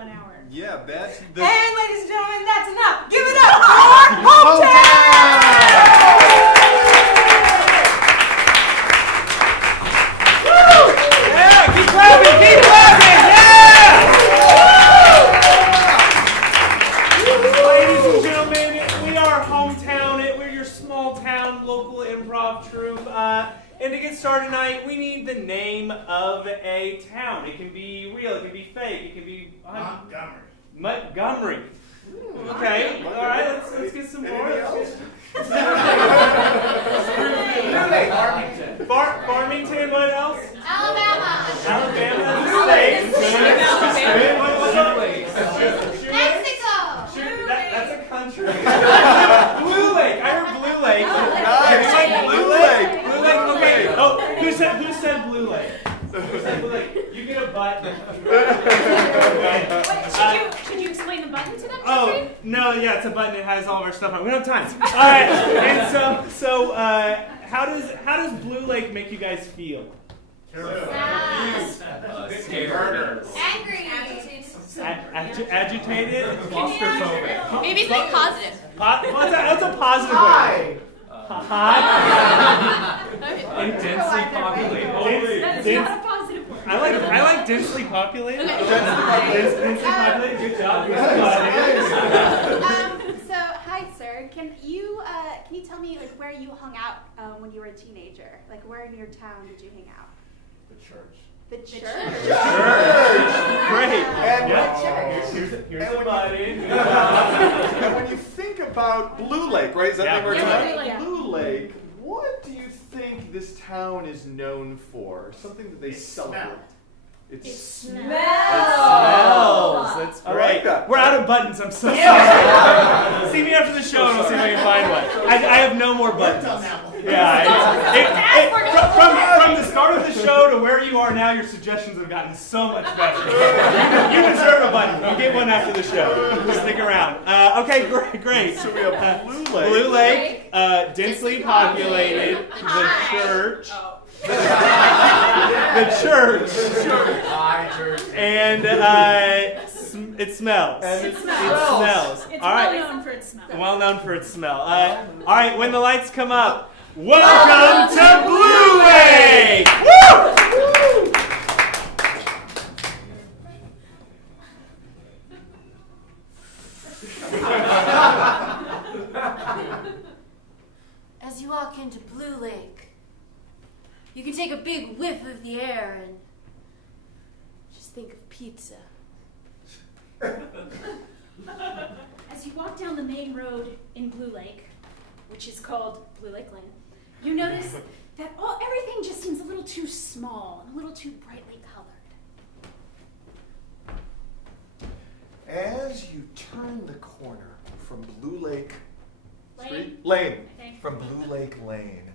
1 hour. Yeah, bet. And ladies and gentlemen, that's enough. Give it up for our hometown! Yeah, keep clapping, yeah! Ladies and gentlemen, we are hometown. We're your small town local improv troupe. And to get started tonight, we need the name of a town. It can be real, it can be fake, it can be Montgomery. Okay, all right, let's get some more. Farmington. Farmington, what else? Alabama. Alabama, state. What's up? Mexico. That's a country. Blue Lake. I heard Blue Lake. Nice. Blue Lake. Blue Lake. Okay. Oh, who said Blue Lake? Who said Blue Lake? You get a button. Should you explain the button to them? Oh no, yeah, it's a button. It has all of our stuff on. We don't have time. All right. And so, how does Blue Lake make you guys feel? Scared. Angry. Agitated? Claustrophobic. Maybe something positive. What's a positive word? High? Densely populated. That's not a positive word. I like densely populated. Densely populated. Good job. So, hi, sir. Can you tell me where you hung out when you were a teenager? Like, where in your town did you hang out? The church. The church. Great. Here's the button. And when you think about Blue Lake, right? Is that the name we're talking about? Blue Lake. What do you think this town is known for? Something that they celebrate. It smells. That's great. We're out of buttons. I'm so sorry. See me after the show and we'll see if I can find one. I have no more buttons. Yeah. From the start of the show to where you are now, your suggestions have gotten so much better. You deserve a button. You'll get one after the show. Just stick around. Okay, great. So we have Blue Lake. Blue Lake, densely populated, the church. The church. And it smells. It smells. It's All right. well known for its smell. Well known for its smell. All right, when the lights come up, welcome to Blue Lake! Woo! As you walk into Blue Lake, you can take a big whiff of the air and just think of pizza. As you walk down the main road in Blue Lake, which is called Blue Lake Lane, you notice that everything just seems a little too small and a little too brightly colored. As you turn the corner from Blue Lake Lane. I think. From Blue Lake Lane,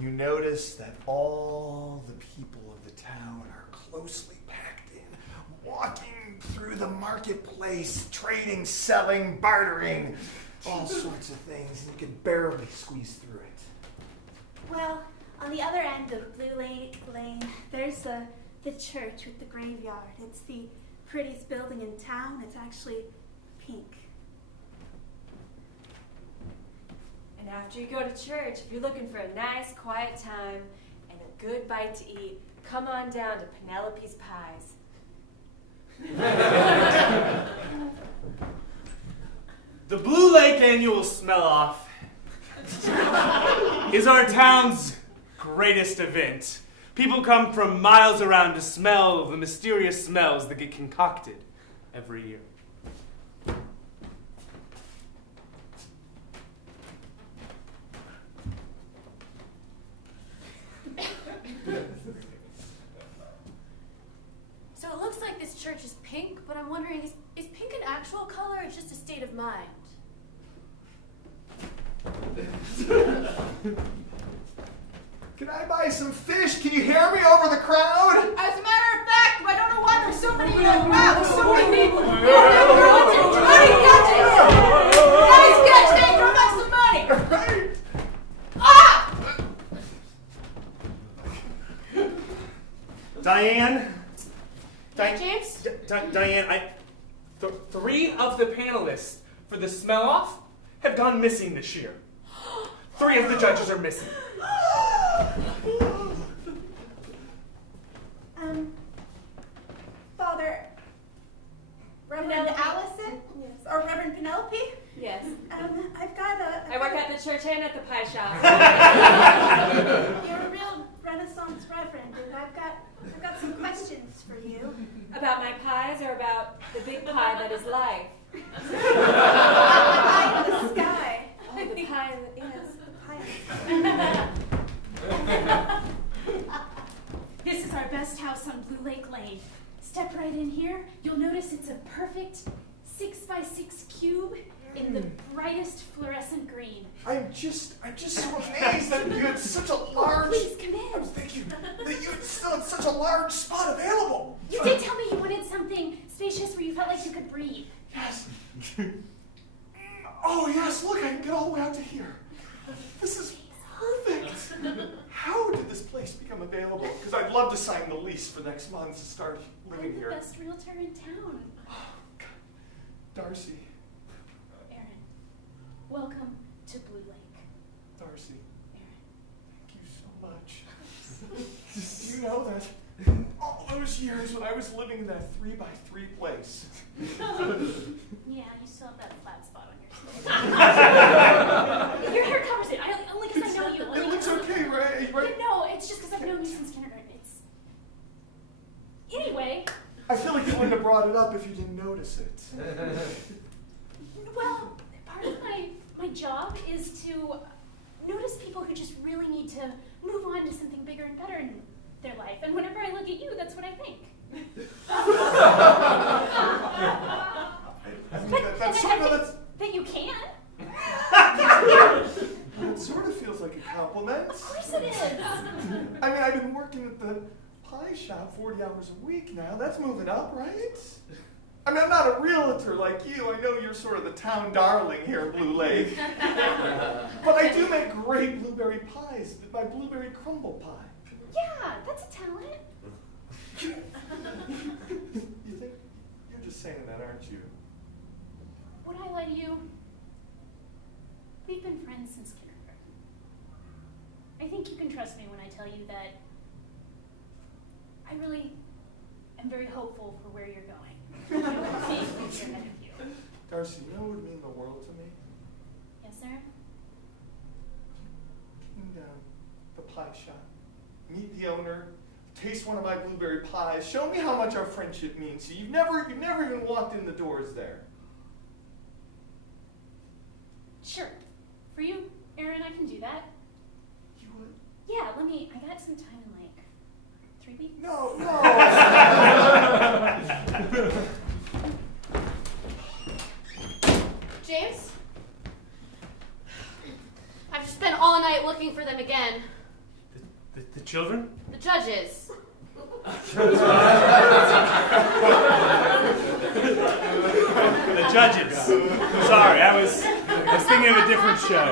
you notice that all the people of the town are closely packed in, walking through the marketplace, trading, selling, bartering, all sorts of things, and you can barely squeeze through it. Well, on the other end of Blue Lake Lane, there's the church with the graveyard. It's the prettiest building in town. It's actually pink. And after you go to church, if you're looking for a nice, quiet time and a good bite to eat, come on down to Penelope's Pies. The Blue Lake Annual Smell-Off is our town's greatest event. People come from miles around to smell the mysterious smells that get concocted every year. So it looks like this church is pink, but I'm wondering, is pink an actual color or just a state of mind? Can I buy some fish? Can you hear me over the crowd? As a matter of fact, I don't know why there's so many there's so many people. Money catches! Nice catch, they throw us some money! Right. Ah! Diane? Yeah, James? Diane, Three of the panelists for the smell-off have gone missing this year. 3 of the judges are missing. Father, Reverend Penelope. Allison, or Reverend Penelope. Yes. I've got a. I work at the church and at the pie shop. You're a real Renaissance reverend, and I've got some questions for you. About my pies or about the big pie that is life? The pie in the sky. Oh, the pie, yes. The pie. This is our best house on Blue Lake Lane. Step right in here. You'll notice it's a perfect 6x6 cube in the brightest fluorescent green. I'm just so amazed that you had such a large. Please come in. Thank you. That you still had such a large spot available. You did tell me you wanted something spacious where you felt like you could breathe. Yes. Oh yes, look, I can get all the way out to here. This is perfect. How did this place become available? Because I'd love to sign the lease for next month to start living I'm the here. best realtor in town. Oh, God. Darcy. Aaron, welcome to Blue Lake. Darcy, Aaron. thank you so much. Do you know that all those years when I was living in that 3x3 place, Yeah, you still have that flat spot on your skin. Your hair covers it. Only because I know you. it looks okay, right? No, it's just because I've known you since kindergarten. Anyway, I feel like you wouldn't have brought it up if you didn't notice it. well, part of my job is to notice people who just really need to move on to something bigger and better in their life. And whenever I look at you, that's what I think. That you can. It sort of feels like a compliment. Of course it is. I mean, I've been working at the pie shop 40 hours a week now. That's moving up, right? I mean, I'm not a realtor like you. I know you're sort of the town darling here in Blue Lake. But I do make great blueberry pies. My blueberry crumble pie. Yeah, that's a talent. You think you're just saying that, aren't you? Would I lie to you? We've been friends since kindergarten. I think you can trust me when I tell you that I really am very hopeful for where you're going. I see a future ahead of you. Darcy, you know what would mean the world to me? Yes, sir? Kicking down the pie shop, meet the owner, taste one of my blueberry pies, show me how much our friendship means to you. You've never even walked in the doors there. Sure. For you, Aaron, I can do that. You would? Yeah, I got some time in like 3 weeks. No. James? I've just spent all night looking for them again. The children? The judges. The judges. Sorry, I was thinking of a different show.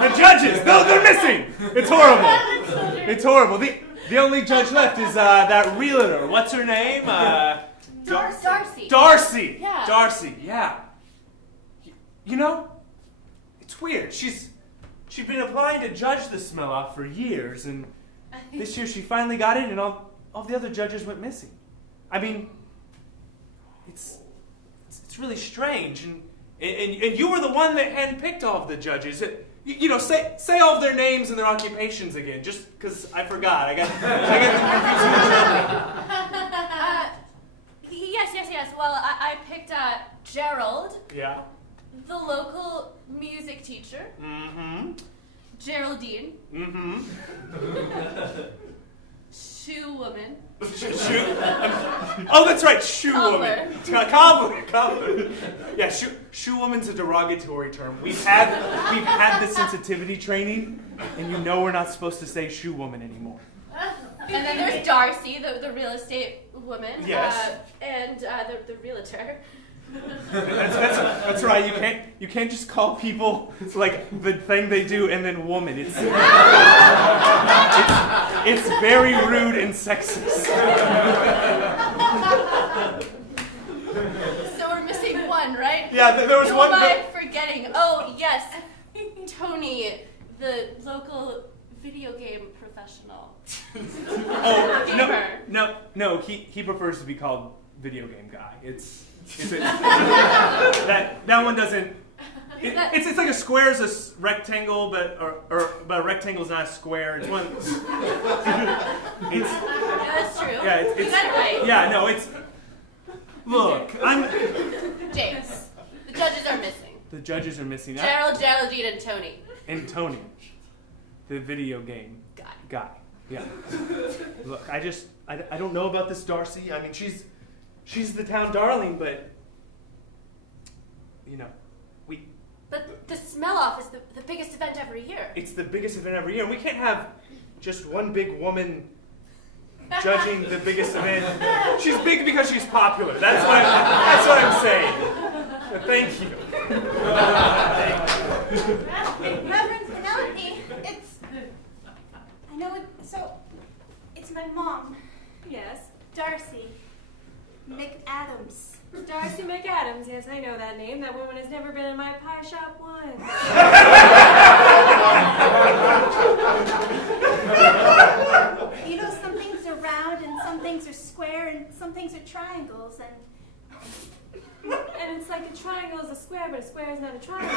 The judges! No, they're missing! It's horrible. It's horrible. The only judge left is that realtor. What's her name? Darcy. Darcy! Yeah. Darcy, yeah. You know, it's weird. She'd been applying to judge the smell-off for years, and this year she finally got in, and all the other judges went missing. I mean, it's really strange, and you were the one that handpicked all of the judges. You know, say all of their names and their occupations again, just because I forgot. I got Yes. Well, I picked Gerald, yeah. the local music teacher. Mm-hmm. Geraldine, Mm-hmm. shoe woman. Oh, that's right, shoe Cobbler. woman. Cobbler. Yeah, shoe woman's a derogatory term. We've had the sensitivity training, and you know we're not supposed to say shoe woman anymore. And then there's Darcy, the real estate woman. Yes. And the realtor. That's right. You can't just call people like the thing they do and then woman. It's very rude and sexist. one, right? Yeah, there was Who one. am I forgetting? Oh, yes. Tony, the local video game professional. Oh, no. He prefers to be called video game guy. That one doesn't. It's like a square is a rectangle, but a rectangle's not a square. It's one. That's true. Yeah, You got it right. Yeah, no, it's. Look, James, the judges are missing. The judges are missing. Geraldine, and Tony. And Tony, the video game guy. Yeah. Look, I don't know about this Darcy. I mean, she's the town darling, but But the smell-off is the biggest event every year. It's the biggest event every year, and we can't have just one big woman judging the biggest event. She's big because she's popular. That's what I'm saying. Thank you. Reverend Penelope, it's my mom, Yes. Darcy McAdams. Darcy McAdams. Yes, I know that name. That woman has never been in my pie shop once. You know, some things are round and some things are square and some things are triangles and And it's like a triangle is a square, but a square is not a triangle.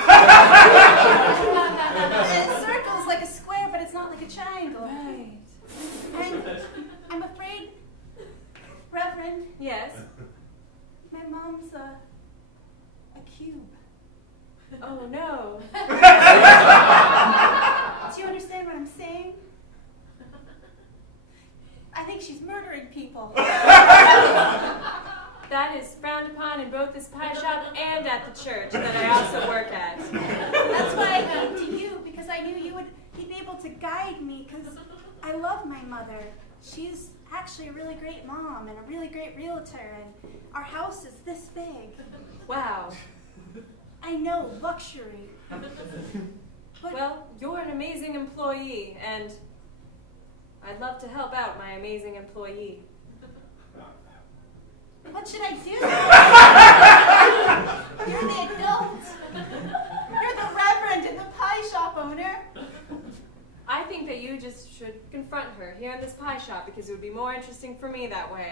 a circle is like a square, but it's not like a triangle. Right. And I'm afraid, Reverend, Yes. my mom's a cube. Oh no. Do you understand what I'm saying? I think she's murdering people. That is frowned upon in both this pie shop and at the church that I also work at. That's why I came to you, because I knew you'd be able to guide me, because I love my mother. She's actually a really great mom and a really great realtor, and our house is this big. Wow. I know, luxury. But Well, you're an amazing employee, and I'd love to help out my amazing employee. what should I do? You're the adult. You're the reverend and the pie shop owner. I think that you just should confront her here in this pie shop because it would be more interesting for me that way.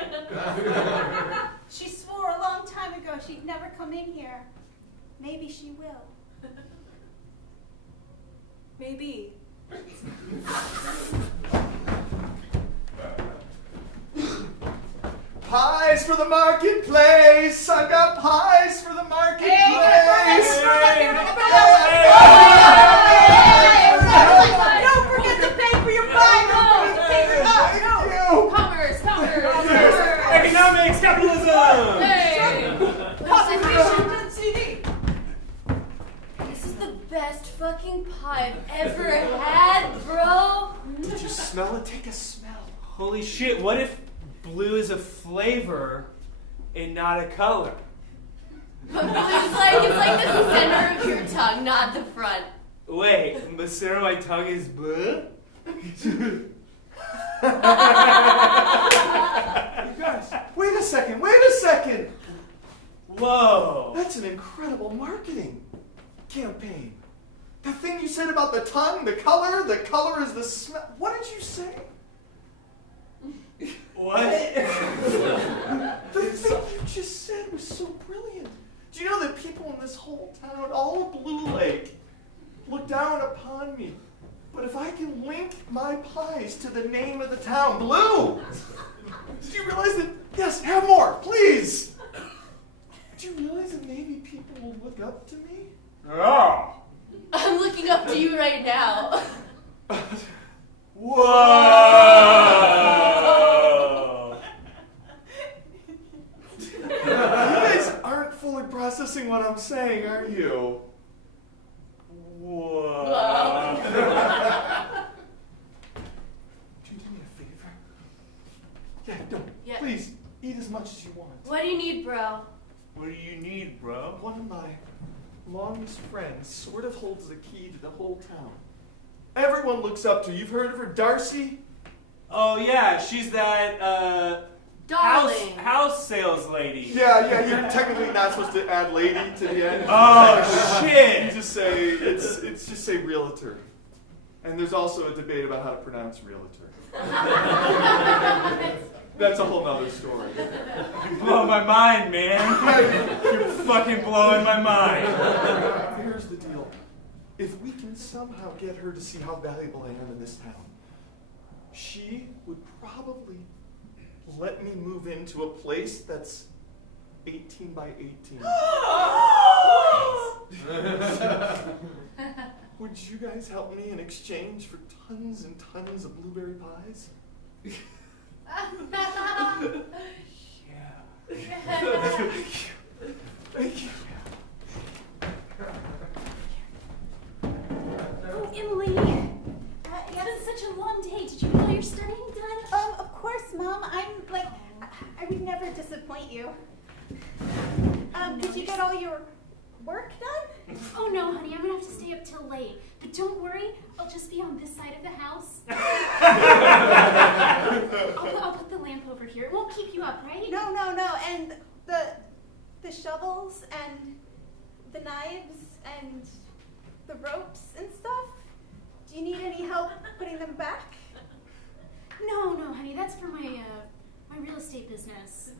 She swore a long time ago she'd never come in here. Maybe she will. Maybe. Pies for the marketplace! I've got pies for the marketplace! Don't forget to pay for your pie! Thank you! Commerce. Economics, capitalism. This is the best fucking pie I've ever had, bro. Did you smell it? Take a smell. Holy shit! What if blue is a flavor and not a color? But it's like the center of your tongue, not the front. Wait, the center of my tongue is blue? You guys, wait a second! Whoa! That's an incredible marketing campaign. The thing you said about the tongue, the color is the smell. What did you say? What? The thing you just said was so brilliant. Do you know that people in this whole town, all of Blue Lake, look down upon me? But if I can link my pies to the name of the town, Blue! Do you realize that? Yes, have more, please! Do you realize that maybe people will look up to me? Oh! I'm looking up to you right now. Whoa! You guys aren't fully processing what I'm saying, are you? Whoa! Do you do me a favor? Yeah, don't. Yeah. Please, eat as much as you want. What do you need, bro? What do you need, bro? One of my longest friends sort of holds the key to the whole town. Everyone looks up to. You've heard of her, Darcy? Oh yeah, she's that Darling. House sales lady. Yeah, you're technically not supposed to add lady to the end. Oh, shit. You just say, it's just say realtor. And there's also a debate about how to pronounce realtor. That's a whole nother story. You blow my mind, man. You're fucking blowing my mind. Here's the deal. If we can somehow get her to see how valuable I am in this town, she would probably let me move into a place that's 18 by 18. Would you guys help me in exchange for tons and tons of blueberry pies? Thank you. Oh, Emily. It's been such a long day. Did you get all your studying done? Of course, Mom. I would never disappoint you. Did you get all your work done? Oh no, honey, I'm gonna have to stay up till late. But don't worry, I'll just be on this side of the house. I'll put the lamp over here. It won't keep you up, right? No. And the shovels and the knives and the ropes and stuff. Do you need any help putting them back? No, honey, that's for my real estate business.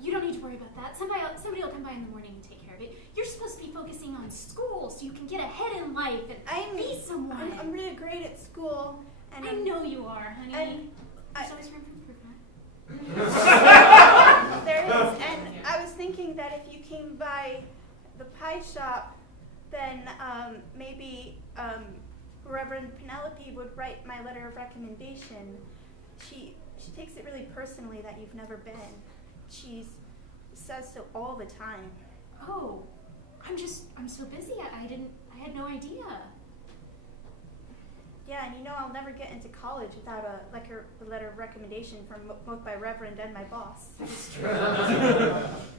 You don't need to worry about that. Somebody will come by in the morning and take care of it. You're supposed to be focusing on school so you can get ahead in life and be someone. I'm really great at school. And I know you are, honey. And There's always room for improvement. There is, and I was thinking that if you came by the pie shop, then maybe Reverend Penelope would write my letter of recommendation. She takes it really personally that you've never been. She says so all the time. Oh, I'm so busy. I had no idea. Yeah, and I'll never get into college without a letter of recommendation from both my Reverend and my boss. That's true.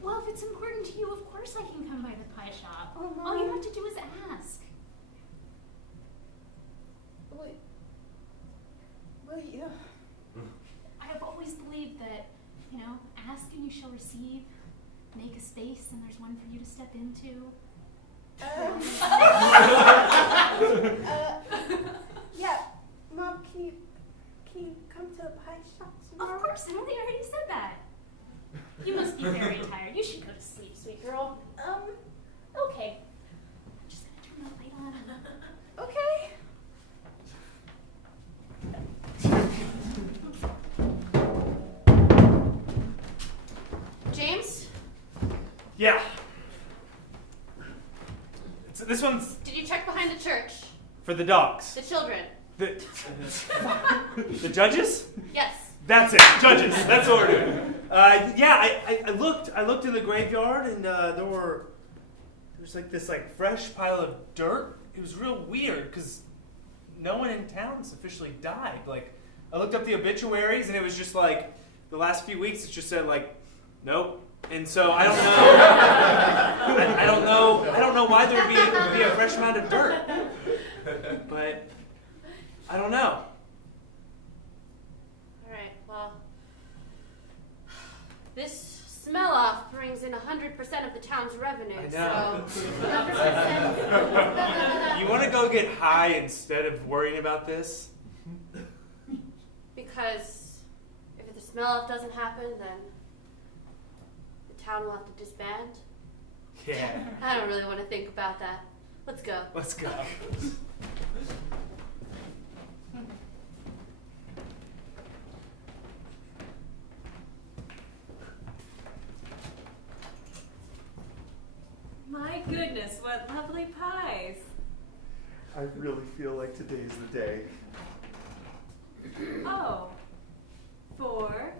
Well, if it's important to you, of course I can come by the pie shop. Oh, Mom. All you have to do is ask. Will you? I have always believed that, ask and you shall receive. Make a space and there's one for you to step into. Yeah, Mom, can you come to the pie shop tomorrow? Of course, Emily already said that. You must be very tired. You should go to sleep, sweet girl. Okay. I'm just gonna turn the light on. Okay. James? Yeah. This one's Did you check behind the church? for the dogs. The children? The judges? Yes. That's it, judges. That's what we're doing. I looked in the graveyard and there was like this fresh pile of dirt. It was real weird because no one in town's officially died. I looked up the obituaries and it was just the last few weeks it just said nope. And so I don't know. I don't know why there would be a fresh amount of dirt. But I don't know. All right, well, this smell off brings in 100% of the town's revenue. I know. So, 100%. You want to go get high instead of worrying about this? Because if the smell off doesn't happen, then the town will have to disband. Yeah. I don't really want to think about that. Let's go. Let's go. My goodness, what lovely pies. I really feel like today's the day. Oh, for?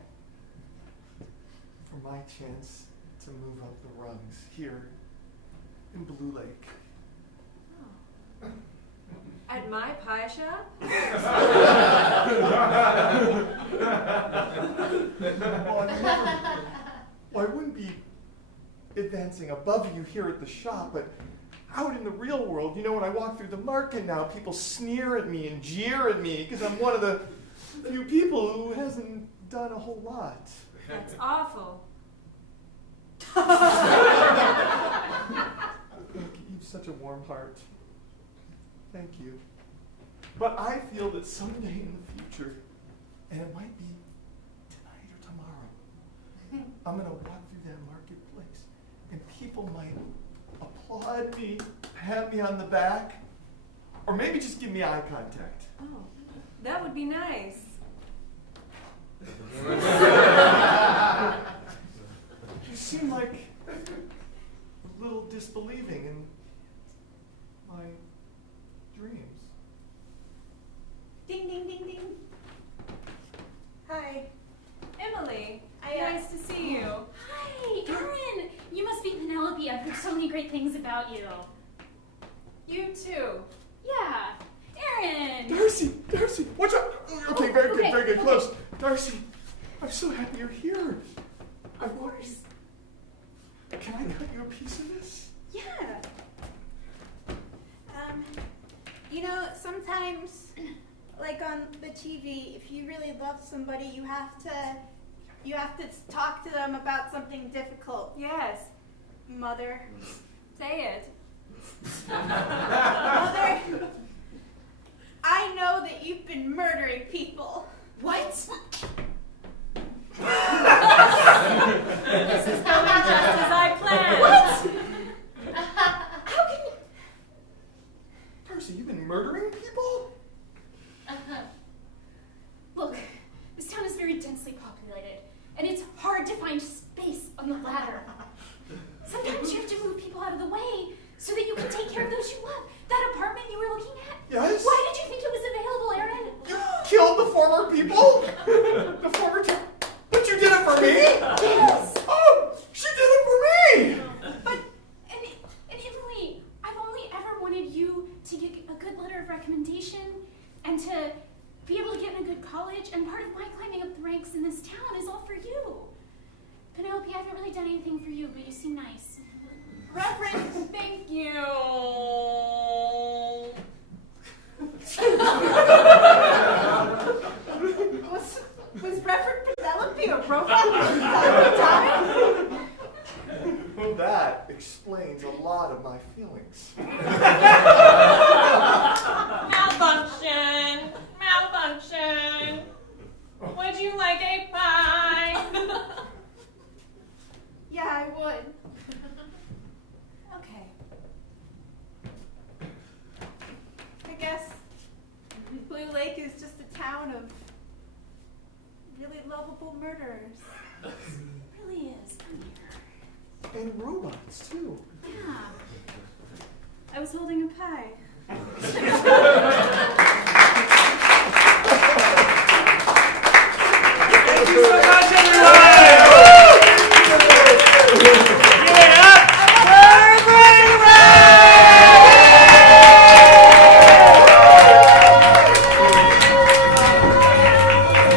For my chance to move up the rungs here in Blue Lake. At my pie shop? Well, I wouldn't be advancing above you here at the shop, but out in the real world, when I walk through the market now, people sneer at me and jeer at me because I'm one of the few people who hasn't done a whole lot. That's awful. You've such a warm heart. Thank you. But I feel that someday in the future, and it might be tonight or tomorrow, I'm going to walk through that marketplace, and people might applaud me, pat me on the back, or maybe just give me eye contact. Oh, that would be nice. You seem like a little disbelieving in my dreams. Ding, ding, ding, ding. Hi. Emily, I, nice to see you. Hi, Erin. You must be Penelope. I've heard so many great things about you. You too. Yeah, Erin. Darcy, watch out! Okay, very good, okay, very good, okay. close. Darcy, I'm so happy you're here. Of course. Can I cut you a piece of this? Yeah. You know, sometimes, like on the TV, if you really love somebody, you have to talk to them about something difficult. Yes. Mother. Say it. Mother, I know that you've been murdering people. What? This is going just as I planned. What? How can you? Darcy, you've been murdering people? Look, this town is very densely populated, and it's hard to find space on the ladder. Sometimes you have to move people out of the way so that you can take care of those you love. That apartment you were looking at? Yes? Why did you think it was available, Erin? You killed the former people? The former But you did it for me? Yes. Oh, she did it for me! But, and Emily, I've only ever wanted you to get a good letter of recommendation and to be able to get in a good college, and part of my climbing up the ranks in this town is all for you. Penelope, I haven't really done anything for you, but you seem nice. Reverend, thank you. Was Reverend Penelope a robot the entire time? Well, that explains a lot of my feelings. Malfunction. Would you like a pie? Yeah, I would. Okay. I guess Blue Lake is just a town of really lovable murderers. It really is. Come here. And robots, too. Yeah. I was holding a pie.